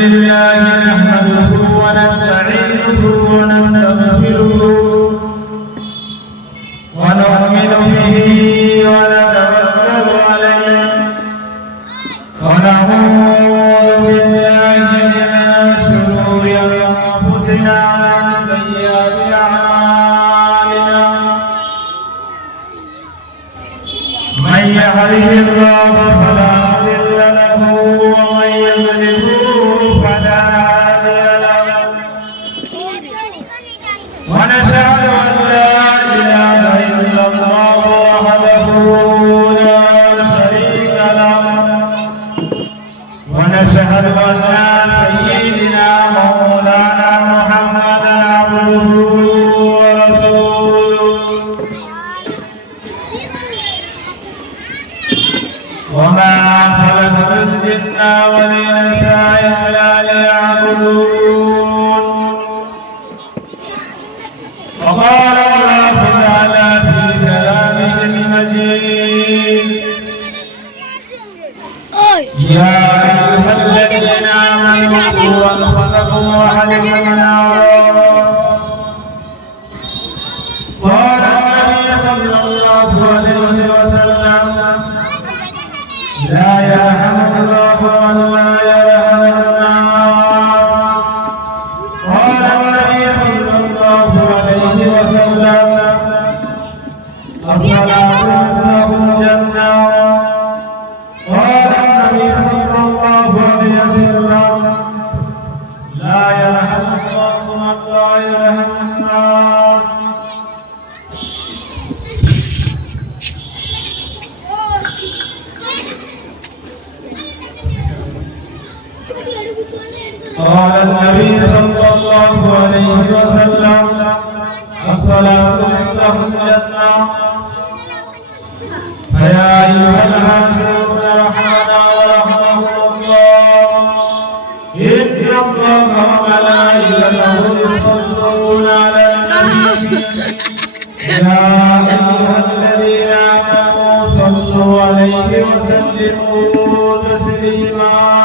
لله نحمده ونستعينه ونستغفره ونؤمن به ونتوكل عليه ونعوذ بالله من شرور أنفسنا ومن سيئات أعمالنا من يهده الله فلا مضل له ومن يضلل فلا هادي له ونشهد أن لا إله إلا الله وحده لا شريك له ونشهد أن سيدنا مولانا محمدا عبده ورسوله وما خلقت الجن والإنس إلا ليعبدون وقال الله تعالى في كلامه المجيد يا أيها الذين آمنوا قوا أنفسكم وأهليكم نارا قال النبي صلى الله عليه وسلم لا يرحم الله من لا يرحم الناس قال النبي صلى الله عليه وسلم الصلاة تفتح الجنة قال النبي صلى الله عليه وسلم لا يرحم الله من لا يرحم الناس قال النبي صلى الله عليه وسلم الصلاة تفتح الجنة فيا أيها الحافظون رحمنا ورحمكم الله إن الله وملائكته يصلون على النبي يا أيها الذين آمنوا صلوا عليه وسلموا تسليما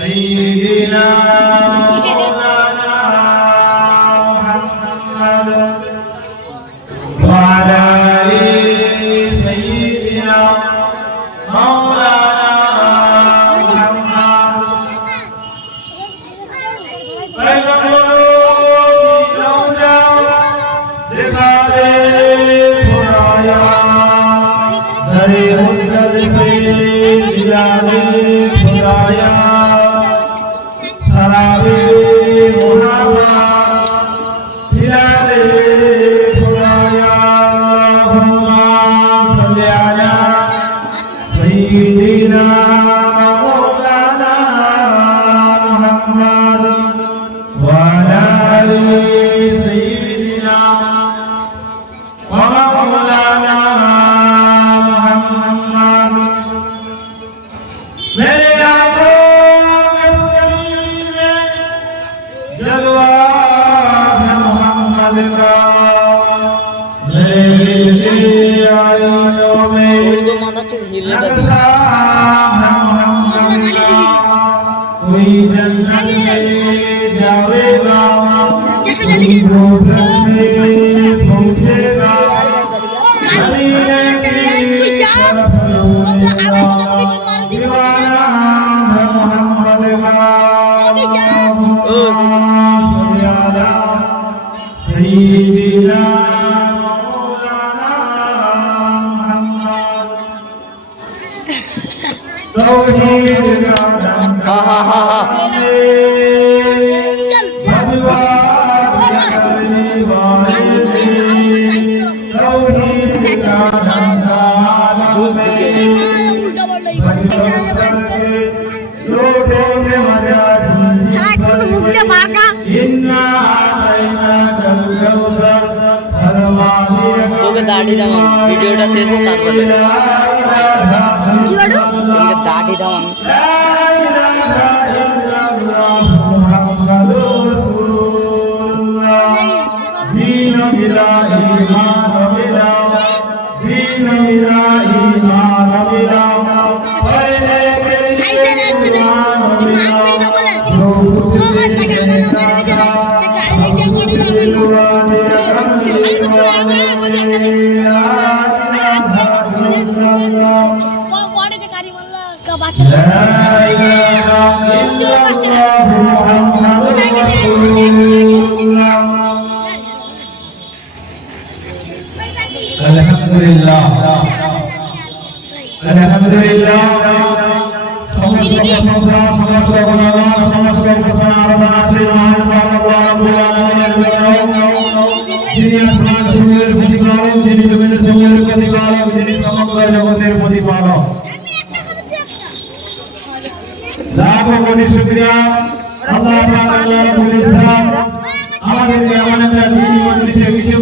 سيدنا مولانا محمد وعلى آل سيدنا مولانا محمد فالقلوب لوجا ذكرى خدايا دري خدايا سيدنا مولانا محمد وعلى آل سيدنا ومولانا محمد मेरे जलवा है मोहम्मद का मेरे आयों में नक्शा है मोहम्मद का कोई जन्नत में जाएगा कोई दोज़ख में पहुंचेगा मदीने की तरफ लौटेगा दीवाना है मोहम्मद का सैयदना मौलाना मुहम्मद तौहीद का डंका भगवा चलने वाले तौहीद का डंका তোকে দাড়ি দাম ভিডিওটা শেষ হোক তারপরে দাড়ি দাম دين بلا إيمان بلا لا إله إلا الله محمد رسول الله الحمد لله الحمد لله লাখো কোটি শুকরিয়া আল্লাহ তাআলা আমাদেরকে এমন একটা মজলিসে কিছু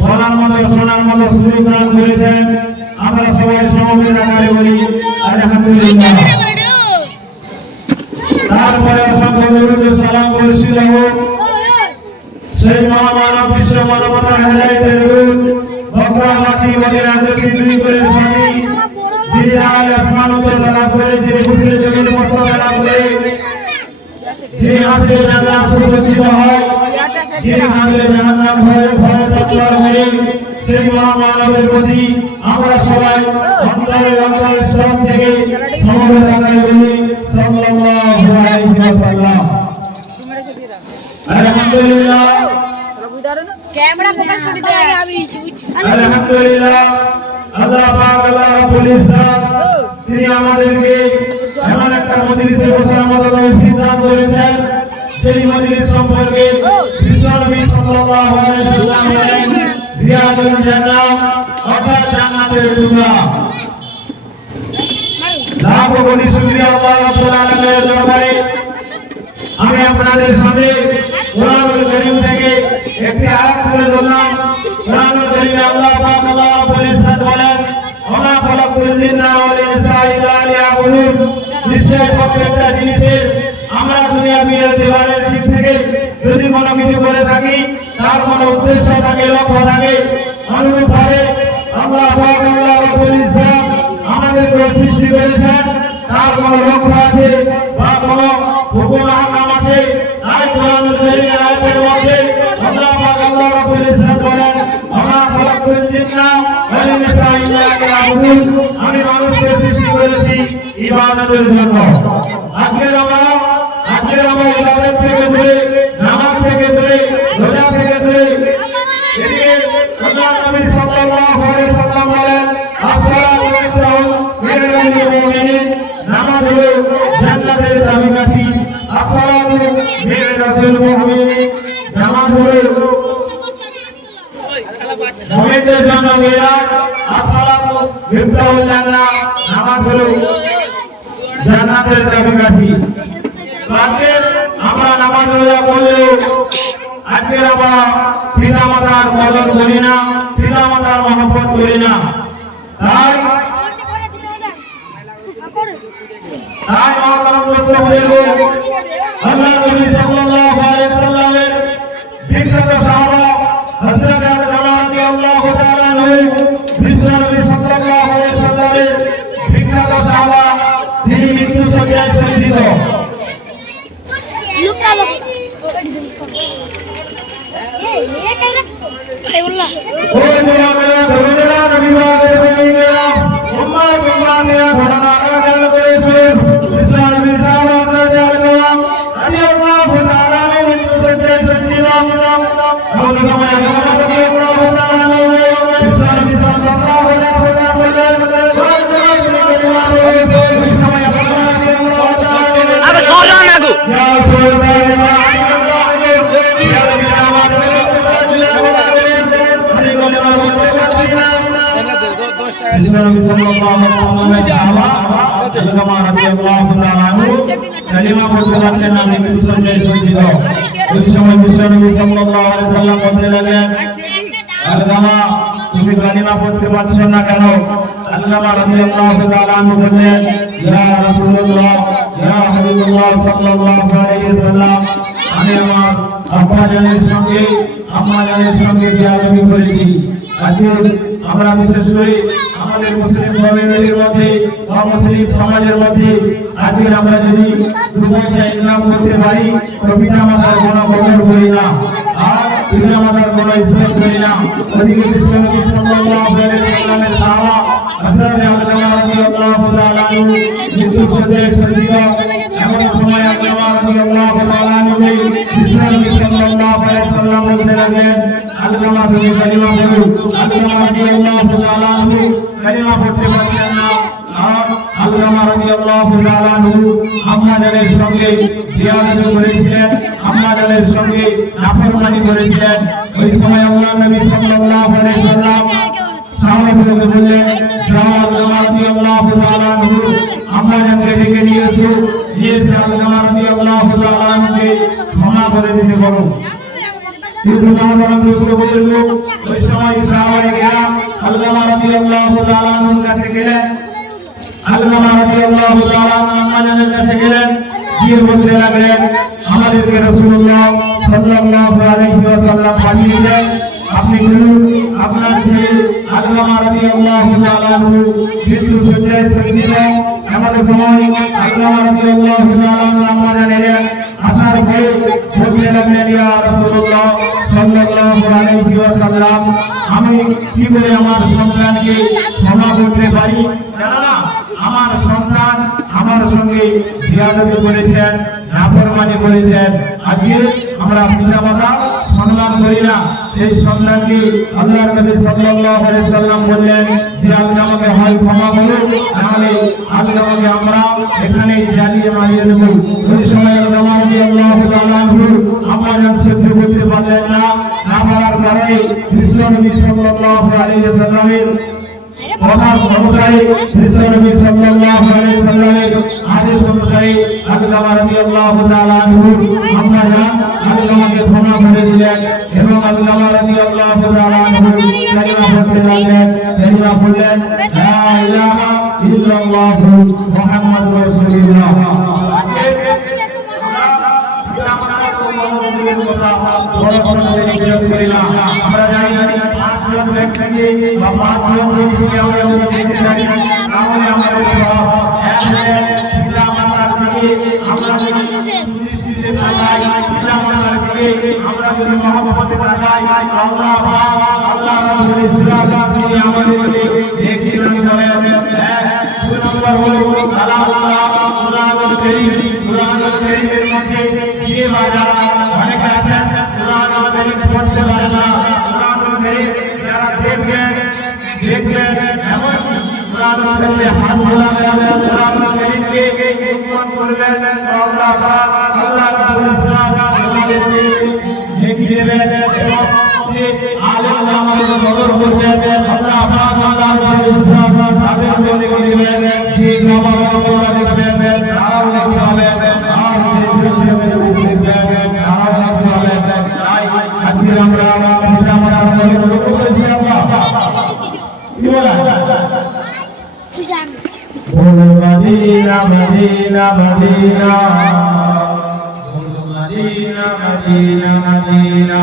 বলার মতো শোনার মতো সুযোগ দান করেছেন। আমরা সবাই সমবেত আকারে বলি আলহামদুলিল্লাহ। তারপরে অসংখ্য দরুদ ও সালাম বর্ষিত হোক সেই মহামানব বিশ্ব মানবতার হেদায়েতের দূত বক্রবাদী মদিনা জ্যোতি দুই করে স্বামী যিনি আল আসমান ও তাআলা করে যিনি পৃথিবীর জমিনে পথ লাভ করে যিনি আসলে জান্নাত সুরক্ষিত হয় যিনি আসলে জাহান্নাম ভয়ে ভয়ে তছাড় হয়ে সেই মহামানবের প্রতি আমরা সবাই অন্তরের স্তর থেকে সমবেত আকারে বলি সাল্লাল্লাহু আলাইহি ওয়াসাল্লাম। আলহামদুলিল্লাহ कैमरा फोकस कर दे अभी আলহামদুলিল্লাহ আল্লাহ পাক আল্লাহ রাব্বুল ইজ্জত তিনি আমাদেরকে এমন একটা মজলিসে বসার মতো তৌফিক দান করেছেন সেই মজলিস সম্পর্কে বিশ্বনবী সাল্লাল্লাহু আলাইহি ওয়াসাল্লাম বলেন রিয়াদুল জান্নাহ অর্থাৎ জান্নাতের টুকরা। লাখো কোটি শুকরিয়া আল্লাহ রাব্বুল আলামিনের দরবারে আমি আপনাদের সামনে কোরআনুল কারীম থেকে একটি আয়াত তুলে ধরলাম। কোরআনুল কারীমে আল্লাহ পাক আল্লাহ রাব্বুল ইজ্জত বলেন ওয়া খালাকুল জিন্না ওয়াল ইনসা ইল্লা লিয়াবুদুন। নিশ্চয় প্রত্যেকটা জিনিসের আমরা দুনিয়া বিয়ের দেওয়ালের দিক থেকে যদি কোনো কিছু করে থাকি তার কোনো উদ্দেশ্য থাকে লক্ষ্য থাকে অনুরূপভাবে আল্লাহ পাক আল্লাহ রাব্বুল ইজ্জত আমাদেরকে সৃষ্টি করেছেন তার কোনো লক্ষ্য আছে বা কোনো হুকুম আহকাম আছে। তাই কোরআনুল কারীমের আয়াতের মধ্যে আল্লাহ পাক আল্লাহ রাব্বুল ইজ্জত বলেন ওয়া খালাকুল জিন্না ওয়াল ইনসা ইল্লা লিয়াবুদুন। আমি মানুষকে সৃষ্টি করেছি ইবাদতের জন্য। আজকের আমরা ইবাদত থেকে দূরে নামাজ থেকে দূরে রোজা থেকে দূরে এদিকে আল্লাহ নবী সাল্লাল্লাহু আলাইহি ওয়াসাল্লাম বলেন আসসালাতু মিফতাহুল মিনাল মুমিনিন। নামাজ হলো জান্নাতের চাবিকাঠি। আসসালাতু মিনাল মুমিনিন। নামাজ হলো মুমিনদের জন্য মিরাজ। আসসালাতু মিফতাহুল জান্নাহ। নামাজ হলো জান্নাতের চাবিকাঠি। আজকে আমরা নামাজ রোজা করলেও আজকে আমরা পিতা মাতার কদর করি না, পিতা মাতার মহব্বত করি না। তাই আমরা প্রশ্ন করব আল্লাহ নবী সাল্লাল্লাহু আলাইহি ওয়াসাল্লামের বিখ্যাত সাহাবা হযরত আলী রাদিয়াল্লাহু তাআলা আনহু বিশ্বনবী সাল্লাল্লাহু আলাইহি ওয়াসাল্লামের বিখ্যাত সাহাবা যিনি মৃত্যু শয্যায় শয্যিত। ওই মেয়েরা ধরেরা নবী মেয়েরা উম্মাহ মেয়েরা ঘটনা আগাল করেছেন ইসলামী সাহাবাদের জানা রাদিয়াল্লাহু তাআলা মৃত্যু শয্যায় শয্যিত। আমাদের সময় রাদিয়াল্লাহু তাআলা ইসলামী সাল্লাল্লাহু আলাইহি ওয়াসাল্লাম বলেন আবে সোজা না গো বিশ্বনবী সাল্লাল্লাহু আলাইহি ওয়াসাল্লাম রাদিয়াল্লাহু তাআলা আনহু কালিমা পড়তে লাগলেন না, মৃত্যু শয্যায় শয্যিত। ওই সময় বিশ্বনবী সাল্লাল্লাহু আলাইহি ওয়াসাল্লাম বলতে লাগলেন আল্লামা তুমি কালিমা পড়তে পারছো না কেন? আল্লামা রাদিয়াল্লাহু তাআলা আনহু বললেন ইয়া রাসূলুল্লাহ ইয়া হাবিবাল্লাহ সাল্লাল্লাহু আলাইহি ওয়াসাল্লাম আমি আমার আব্বা জানের সঙ্গে আম্মা জানের সঙ্গে বিয়ে করেছি। আজকে আমরা বিশেষ করে আমাদের মুসলিম কমিউনিটির মধ্যে বা মুসলিম সমাজের মধ্যে আজকে আমরা যদি দুপয়সা ইনকাম করতে পারি তো পিতা মাতার কোনো কদর করি না আর পিতা মাতার কোনো ইজ্জত করি না। ওদিকে বিশ্বনবী সাল্লাল্লাহু আলাইহি ওয়াসাল্লামের সাহাবা হযরত আলী রাদিয়াল্লাহু তাআলা মৃত্যু সজ্জায় শয্যিত এমন সময় আল্লামা রাদিয়াল্লাহু তাআলা বিশ্বনবী সাল্লাল্লাহু আলাইহি ওয়াসাল্লাম বলতে লাগলেন, আল্লামা তুমি কালিমা পড়ো। আল্লামা রাদিয়াল্লাহু তাআলা কালিমা পড়তে পারছেন না। আল্লামা রাদিয়াল্লাহু তাআলা আম্মা জানের সঙ্গে জিয়ারত করেছিলেন, আম্মা জানের সঙ্গে নাফরমানি করেছিলেন। ওই সময় আল্লাহ নবী সাল্লাল্লাহু আলাইহি ওয়াসাল্লাম সাহাবাদেরকে বললেন, যাও আল্লামা রাদিয়াল্লাহু তাআলা আম্মা জানকে ডেকে নিয়ে এসো, নিয়ে এসে আল্লামা রাদিয়াল্লাহু তাআলাকে ক্ষমা করে দিতে বলো। কিন্তু ওই সময় সাহাবায়ে কেরাম আল্লামা রাদিয়াল্লাহু তাআলার কাছে গেলেন, আল্লামা রাদিয়াল্লাহু তাআলা আম্মা জানের কাছে গেলেন, গিয়ে বলতে লাগলেন, আমাদেরকে রাসূলুল্লাহ সাল্লাল্লাহু আলাইহি ওয়াসাল্লাম পাঠিয়েছেন, আপনি বলুন আপনার ছেলে আল্লামা রাদিয়াল্লাহু তাআলা মৃত্যু সজ্জায় শয্যিত এমন সময় আল্লামা রাদিয়াল্লাহু তাআলা আম্মা জানেন আসার পরে বলতে লাগলেন, ইয়া রাসূলুল্লাহ সাল্লাল্লাহু আলাইহি ওয়াসাল্লাম, আমি কি করে আমার সন্তানকে ক্ষমা করতে পারি? কেননা আমার সন্তান আমার সঙ্গে জিয়ারত করেছেন, নাফরমানি করেছেন। আজকে আমরা পিতামাতা সম্মান করি না, এই সন্তানকে আল্লাহর নবী সাল্লাল্লাহু আলাইহি ওয়াসাল্লাম বললেন যে আপনি আমাকে হয় ক্ষমা করুন, নাহলে আল্লাহ আমাকে আমরা এখানে জ্বালিয়ে মারিয়ে দেব। ওই সময় আল্লামা রাদিয়াল্লাহু তাআলা আমরা সহ্য করতে পারলেন না, না পারার কারণে বিশ্বনবী সাল্লাল্লাহু আলাইহি ওয়াসাল্লামের কথা অনুযায়ী বিশ্বনবী সাল্লাল্লাহু আলাইহি ওয়াসাল্লামের আদেশ অনুযায়ী আল্লামা রাদিয়াল্লাহু তাআলা আমরা আল্লাহকে ক্ষমা করে দিলেন এবং আল্লামা রাদিয়াল্লাহু তাআলা কালিমা পড়তে লাগলেন। কালিমা পড়লেন, লা ইলাহা ইল্লাল্লাহু মুহাম্মাদুর রাসূলুল্লাহ। আমরা জানি পাঁচজন ব্যক্তিকে বা পাঁচজন ব্যক্তিকে আমরা বলতে জানি, তাহলে আমাদের সব পিতা মাতার দিকে আমরা দৃষ্টিতে তাকাই, পিতা মাতার দিকে আমরা যদি মহব্বতে তাকাই, আল্লাহ আল্লাহ রাব্বুল ইসলাম তিনি আমাদেরকে একটি নাম বলেন। দুই নম্বর হলো কুরআনুল কারীম। কুরআনুল কারীমের মধ্যে কি বাজা অনেক আছে, কুরআনুল কারীম পড়তে পারে না, কুরআনুল কারীম যারা দেখবেন এমন কুরআনুল কারীমে হাত লাগাবেন, কুরআনুল কারীমকে সম্মান করবেন, আল্লাহ রাব্বুল ইসলাম আমাদেরকে নেকি দেবেন এবং আলেম আমাদের কদর করবেন, আল্লাহ রাব্বুল ইসলাম তাদেরকে নেকি দেবেন, ঠিক নামাজ দেখবেন আর নেকি হবে আর Madina Madina Madina Madina Madina Madina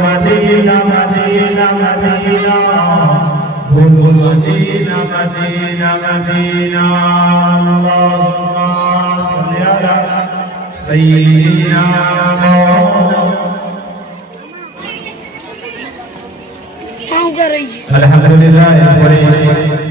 Madina, Madina, Madina, Madina, Allahumma salli ala sayyidina Muhammad. Alhamdulillah.